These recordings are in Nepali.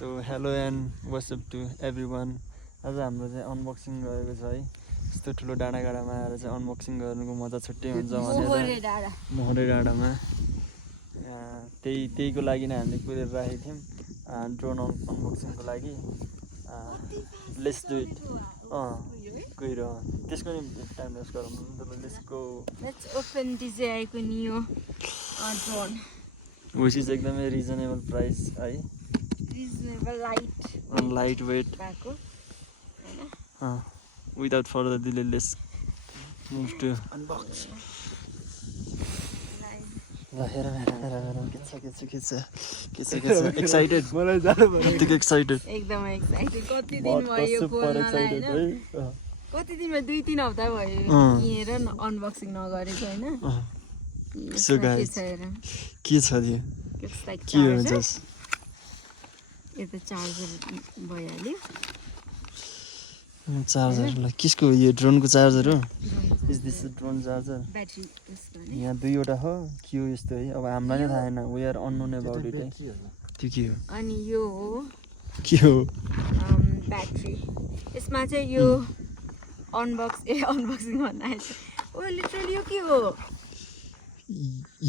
So hello and what's up to everyone. आज हाम्रो चाहिँ अनबक्सिङ गरेको छ है यस्तो ठुलो डाँडागाडामा आएर चाहिँ अनबक्सिङ गर्नुको मजा छुट्टै हुन्छ भनेर मोहरे डाँडामा त्यहीको लागि नै हामीले कुरेर राखेको थियौँ ड्रोन अनबक्सिङको लागि लेट्स डु इट गइर त्यसको नि टाइम वेस्ट गरौँ let's go let's open DJI को न्यू ड्रोन which is एकदमै रिजनेबल प्राइस है reasonable light weight भएको without further delay let's move to unbox excited excited एकदमै एक्साइटेड कति दिन भयो खोल्नलाई हैन कति दिनमा 2-3 हप्ता भयो किनेर अनबक्सिङ नगरेको हैन सो गाइस के छ यो के हुन्छ यो त चार्जर भइहाल्यो चार्जर ल किसको यो ड्रोनको चार्जर हो is this drone charger battery यसको नि यहाँ दुईवटा हो के हो यस्तो है अब हामीलाई नै थाहा छैन we are unknown about it है त्यो के हो अनि यो हो के हो ब्याट्री यसमा चाहिँ यो अनबक्सिङ भन्दा ओ लिटरली यो के हो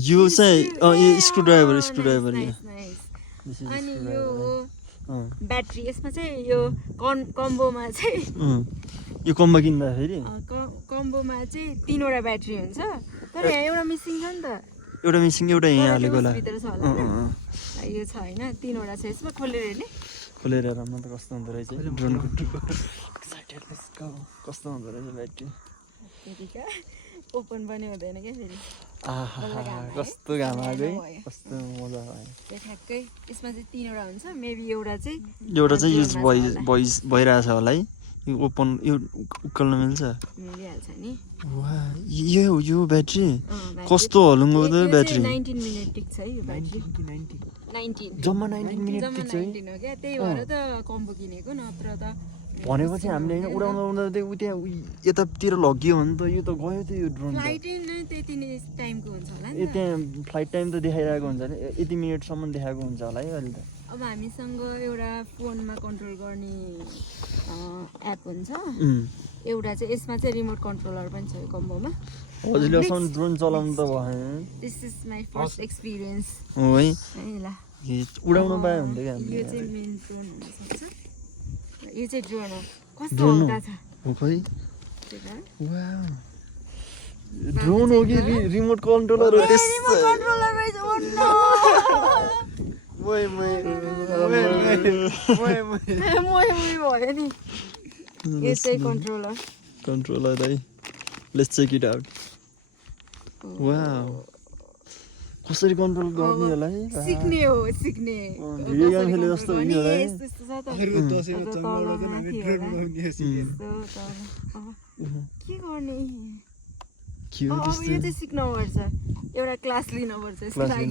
यो चाहिँ यो स्क्रुड्राइभर यो अनि यो ब्याट्री यसमा चाहिँ यो कम्बोमा चाहिँ यो कम्बो किन्दाखेरि कम्बोमा चाहिँ 3वटा ब्याट्री हुन्छ तर यहाँ एउटा मिसिङ छ नि त एउटा मिसिङ एउटा यहाँ हालेको होला भित्र छ होला यो छ हैन 3वटा छ यसमा खोलेर हेर्ने खोलेर हेर्नु त कस्तो हुँदो रहेछ ड्रोनको एक्साइटेड लेट्स गो कस्तो हुँदो रहेछ ब्याट्री त्यतिका ओपन पनि हुँदैन के फेरि कस्तो घाम आएको है कस्तो मजा आयो ठ्याक्कै यसमा चाहिँ 3वटा हुन्छ मेबी एउटा चाहिँ युज भइरहेछ होला है यो ओपन यो उक्कल्न मिल्छ मिलिहाल्छ नि यो ब्याट्री कस्तो हलुङ्गो त ब्याट्री 19 मिनेट टिक्छ है यो ब्याट्री 19 जम्मा 19 मिनेट टिक्छ है हो क्या त्यही भएर त कम्बो किनेको नत्र त भनेपछि हामीले हैन उडाउँदा त्यहाँ यतातिर लगियो भने त यो त गयो त यो ड्रोन फ्लाइट नै त्यति नै टाइमको हुन्छ होला नि त्यहाँ फ्लाइट टाइम त देखाइरहेको हुन्छ नि यति मिनेटसम्म देखाएको हुन्छ होला है अहिले त अब हामीसँग एउटा फोनमा कन्ट्रोल गर्ने एप हुन्छ एउटा चाहिँ यसमा चाहिँ रिमोट कन्ट्रोलर पनि छ यो कम्बोमा हजुरले असन ड्रोन चलाउनु त भयो this is my first experience हो है ल उडाउन पाए हुन्थ्यो क्या यो चाहिँ मेन ड्रोन हुन सक्छ यो चाहिँ ड्रोन हो कस्तो हल्का छ हो खै वाउ ड्रोन हो कि रिमोट कन्ट्रोलर हो त्यस रिमोट कन्ट्रोलर रहेछ ओ नो मोय भयो नि यो चाहिँ कन्ट्रोलर है let's check it out wow कसरी कन्ट्रोल गर्ने होला है सिक्ने भिडियो गेम खेले जस्तो हुने होला है यस्तो छ त के गर्ने के हो अब यो चाहिँ सिक्नुपर्छ एउटा क्लास लिनुपर्छ यसको लागि ल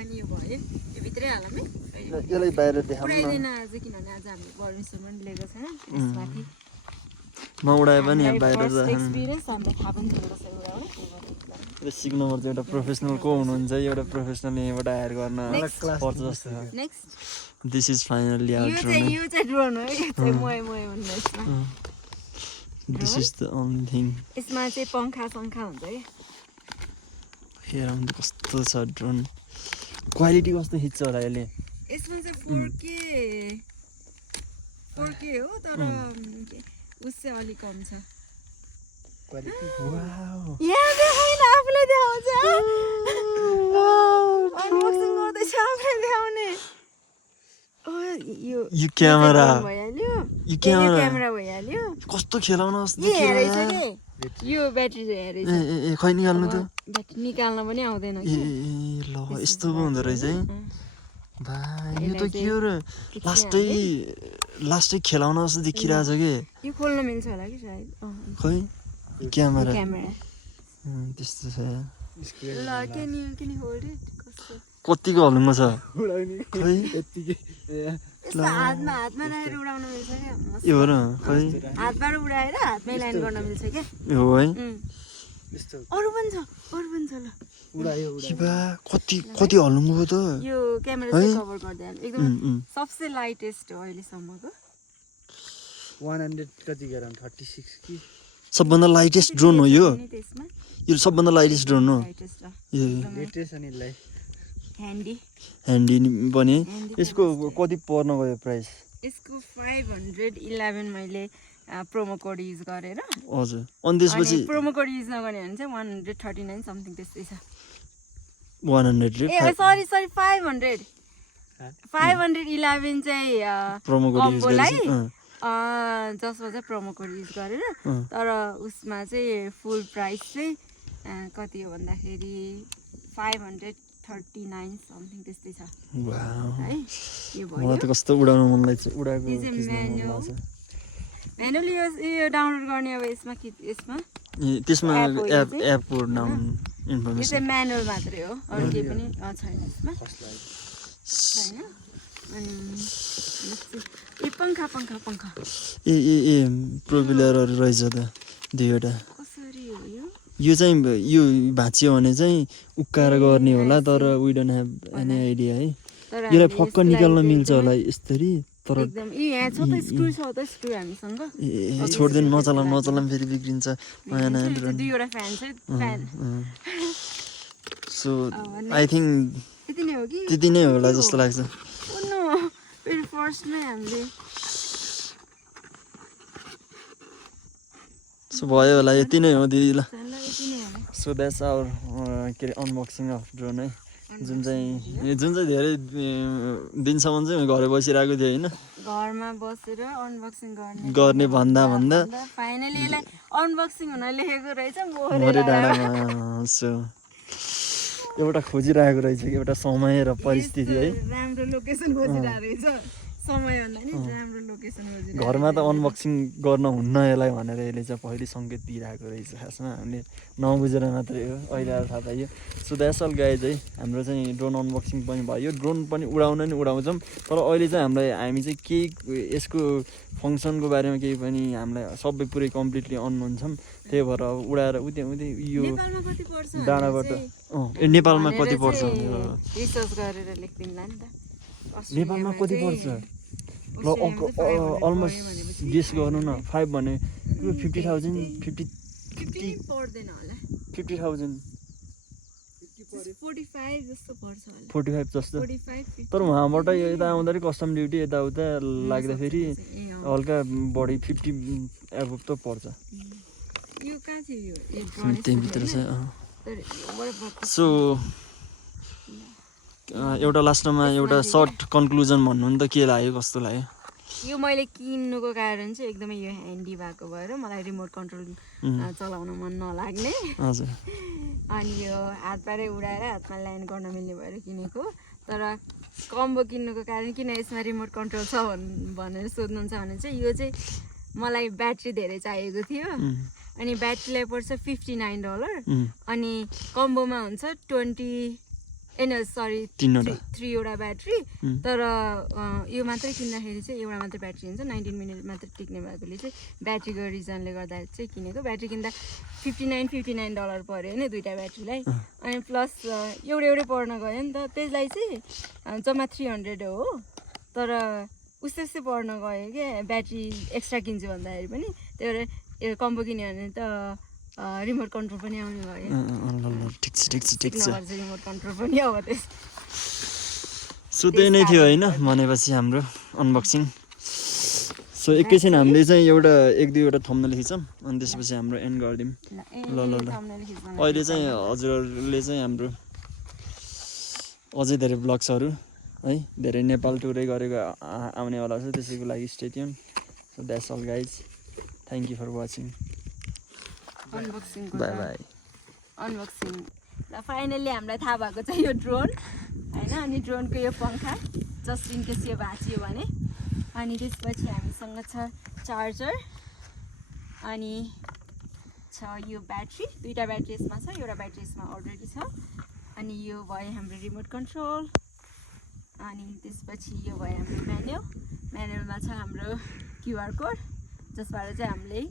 अनि यो भयो यो भित्रै हालौँ है यसलाई बाहिर देखाउँ न उडाइदैन आज किनभने आज हामीले परमिसन पनि लिएको छैन यसमाथि नउडाए पनि यहाँ बाहिर एक्सपिरियन्स हामीलाई थाहा पनि थियो कसरी उडाउने सिक्नुपर्छ एउटा प्रोफेसनल को हुनुहुन्छ एउटा प्रोफेसनल यहाँबाट हायर गर्न पर्छ जस्तो छ next this is finally out यो चाहिँ ड्रोन हो यो चाहिँ मोय भन्नु यसमा this is the only thing यसमा चाहिँ पंखा हुन्छ के हेरौँ त कस्तो छ ड्रोन क्वालिटी कस्तो खिच्छ होला यसले यसमा चाहिँ 4K हो तर उस चाहिँ अलि कम छ वाउ यहाँ देखाइन आफूलाई देखाउँछ अनबक्सिङ गर्दैछ आफूलाई देखाउने यो क्यामेरा क्यामेरा भइहाल्यो कस्तो खेलाउन यो ब्याट्री हेरेछ ए खै निकाल्नु त ब्याट्री निकाल्न पनि आउँदैन ए ल यस्तो पो हुँदो रहेछ है भाइ यो त के हो र लास्टै खेलाउन जस्तो देखिरहेछ के यो खोल्न मिल्छ होला कि सायद खै क्यामेरा त्यस्तो छ ल क्यान यु होल्ड इट कतिको हलुङ्गो छ खै हातमा राखेर उडाउन मिल्छ क्या यो हो र खै हातबाट उडाएर हातमै ल्यान्ड गर्न मिल्छ क्या हो है यस्तो अरू पनि छ ल उडायो किबा कति हल्नु भयो त यो क्यामेरा चाहिँ कभर गर्दै हाल्नु एकदम सबसे लाइटेस्ट हो अहिलेसम्मको 100 कति ग्राम 36 कि सबभन्दा लाइटेस्ट ड्रोन हो यो त्यसमा यो सबभन्दा लाइटेस्ट ड्रोन हो लाइटेस्ट हो यो लेटेस्ट अनि लाइ ह्यान्डी पनि यसको कति पर्न गयो प्राइस यसको 511 मैले प्रोमो कोड युज गरेर हजुर अनि त्यसपछि प्रोमो कोड युज नगर्ने भने चाहिँ 139 समथिङ त्यस्तै छ 100 रे ए सरी 500 511 चाहिँ प्रोमो कोड युज कम्बोलाई गरेछ जसमा चाहिँ प्रोमो कोड युज गरेर तर उसमा चाहिँ फुल प्राइस चाहिँ कति हो भन्दाखेरि 539 समथिङ त्यस्तै छ है यो भयो मलाई त कस्तो उडाउनु मन लाग्छ उडाएको म्यानुअल यो डाउनलोड गर्ने अब यसमा त्यसमा एपको नाम यो इन्फर्मेसन चाहिँ म्यानुअल मात्रै हो अरू केही पनि छैन यसमा छैन अनि ए पङ्खा ए प्रोपिलरहरू रहेछ त दुईवटा कसरी हो यो चाहिँ यो भाँचियो भने चाहिँ उक्काएर गर्ने होला तर we don't have any idea है यसलाई फक्क निकाल्न मिल्छ होला यसरी तर एकदम यहाँ छ त स्क्रु हामीसँग ए छोड्दैन नचलाम फेरि बिग्रिन्छ नयाँ दुईवटा फ्यान छ फ्यान सो आई थिङ्क त्यति नै होला जस्तो लाग्छ फेरि फर्स्टमै हामीले सो भयो होला यति नै हो दिदी ल सो द्याट्स आवर के अरे अनबक्सिङ अफ ड्रोन है जुन चाहिँ धेरै दिनसम्म चाहिँ घरै बसिरहेको थियो होइन घरमा बसेर अनबक्सिङ गर्ने भन्दा फाइनली यसलाई अनबक्सिङ हुन लेखेको रहेछ मोहरे डाँडामा सो एउटा खोजिरहेको रहेछ कि एउटा समय र परिस्थिति है राम्रो लोकेसन खोजिरहेको रहेछ समय भन्दा नि राम्रो लोकेसन खोजिरहेको घरमा त अनबक्सिङ गर्न हुन्न यसलाई भनेर यसले चाहिँ पहिले सङ्केत दिइरहेको रहेछ खासमा हामीले नबुझेर मात्रै हो अहिले आएर थाहा पाइयो सो द्याट्स अल गाइज है हाम्रो चाहिँ ड्रोन अनबक्सिङ पनि भयो ड्रोन पनि उडाउन नि उडाउँछौँ तर अहिले चाहिँ हामी चाहिँ केही यसको फङ्सनको बारेमा केही पनि हामीलाई सबै पुरै कम्प्लिटली अननोन छौँ त्यही भएर अब उडाएर उतै यो डाँडाबाट नेपालमा कति पर्छ रिसर्च गरेर लेख्दिनला नि त नेपालमा कति पर्छ ल अलमोस्ट गेस गर्नु न 5 भने 50,000 50 पर्दैन होला 50,000 45 जस्तो पर्छ होला 45 जस्तो 45 तर वहाँबाट यता आउँदाखेरि कस्टम ड्युटी यताउता लाग्दाखेरि हल्का बढी 50 एबभ त पर्छ यो कहाँ थियो यो त्यहीँभित्र छ सो एउटा लास्टमा एउटा सर्ट कन्क्लुजन भन्नु नि त के लाग्यो कस्तो लाग्यो यो मैले किन्नुको कारण चाहिँ एकदमै यो ह्यान्डी भएको भएर मलाई रिमोट कन्ट्रोल चलाउन मन नलाग्ने हजुर अनि यो हातबाटै उडाएर हातमा ल्यान्ड गर्न मिल्ने भएर किनेको तर कम्बो किन्नुको कारण किन यसमा रिमोट कन्ट्रोल छ भनेर सोध्नुहुन्छ भने चाहिँ यो चाहिँ मलाई ब्याट्री धेरै चाहिएको थियो अनि ब्याट्रीलाई पर्छ $59 अनि कम्बोमा हुन्छ 3वटा ब्याट्री तर यो मात्रै किन्दाखेरि चाहिँ एउटा मात्रै ब्याट्री हुन्छ 19 मिनट मात्रै टिक्ने भएकोले चाहिँ ब्याट्रीको रिजनले गर्दा चाहिँ किनेको ब्याट्री किन्दा $59 पऱ्यो होइन दुईवटा ब्याट्रीलाई अनि प्लस एउटै पर्न गयो नि त त्यसलाई चाहिँ जम्मा 300 हो तर उस्तै पर्न गयो क्या ब्याट्री एक्स्ट्रा किन्छु भन्दाखेरि पनि त्यही भएर यो कम्बो किन्यो भने त रिमोट कन्ट्रोल पनि आउने भयो ठिक छ रिमोट कन्ट्रोल पनि अब त्यस सो त्यही नै थियो होइन भनेपछि हाम्रो अनबक्सिङ सो एकैछिन हामीले चाहिँ एक दुईवटा थम्बनेल खिचौँ अनि त्यसपछि हाम्रो एन्ड गरिदिउँ ल अहिले चाहिँ हजुरहरूले चाहिँ हाम्रो अझै धेरै ब्लग्सहरू है धेरै नेपाल टुरै गरेको आउनेवाला छ त्यसैको लागि stay tune so that's all guys thank you for watching unboxing bye bye unboxing र फाइनल्ली हामीलाई थाहा भएको छ यो ड्रोन होइन अनि ड्रोनको यो पङ्खा जस्ट इन केस यो भाँचियो भने अनि त्यसपछि हामीसँग छ चार्जर अनि छ यो ब्याट्री दुईवटा ब्याट्री यसमा छ एउटा ब्याट्री यसमा अलरेडी छ अनि यो भयो हाम्रो रिमोट कन्ट्रोल अनि त्यसपछि यो भयो हाम्रो म्यानुअलमा छ हाम्रो QR कोड जसबाट चाहिँ हामीले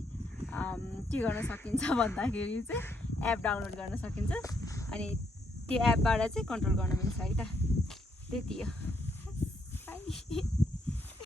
के गर्न सकिन्छ भन्दाखेरि चाहिँ एप डाउनलोड गर्न सकिन्छ अनि त्यो एपबाट चाहिँ कन्ट्रोल गर्न मिल्छ है त त्यति हो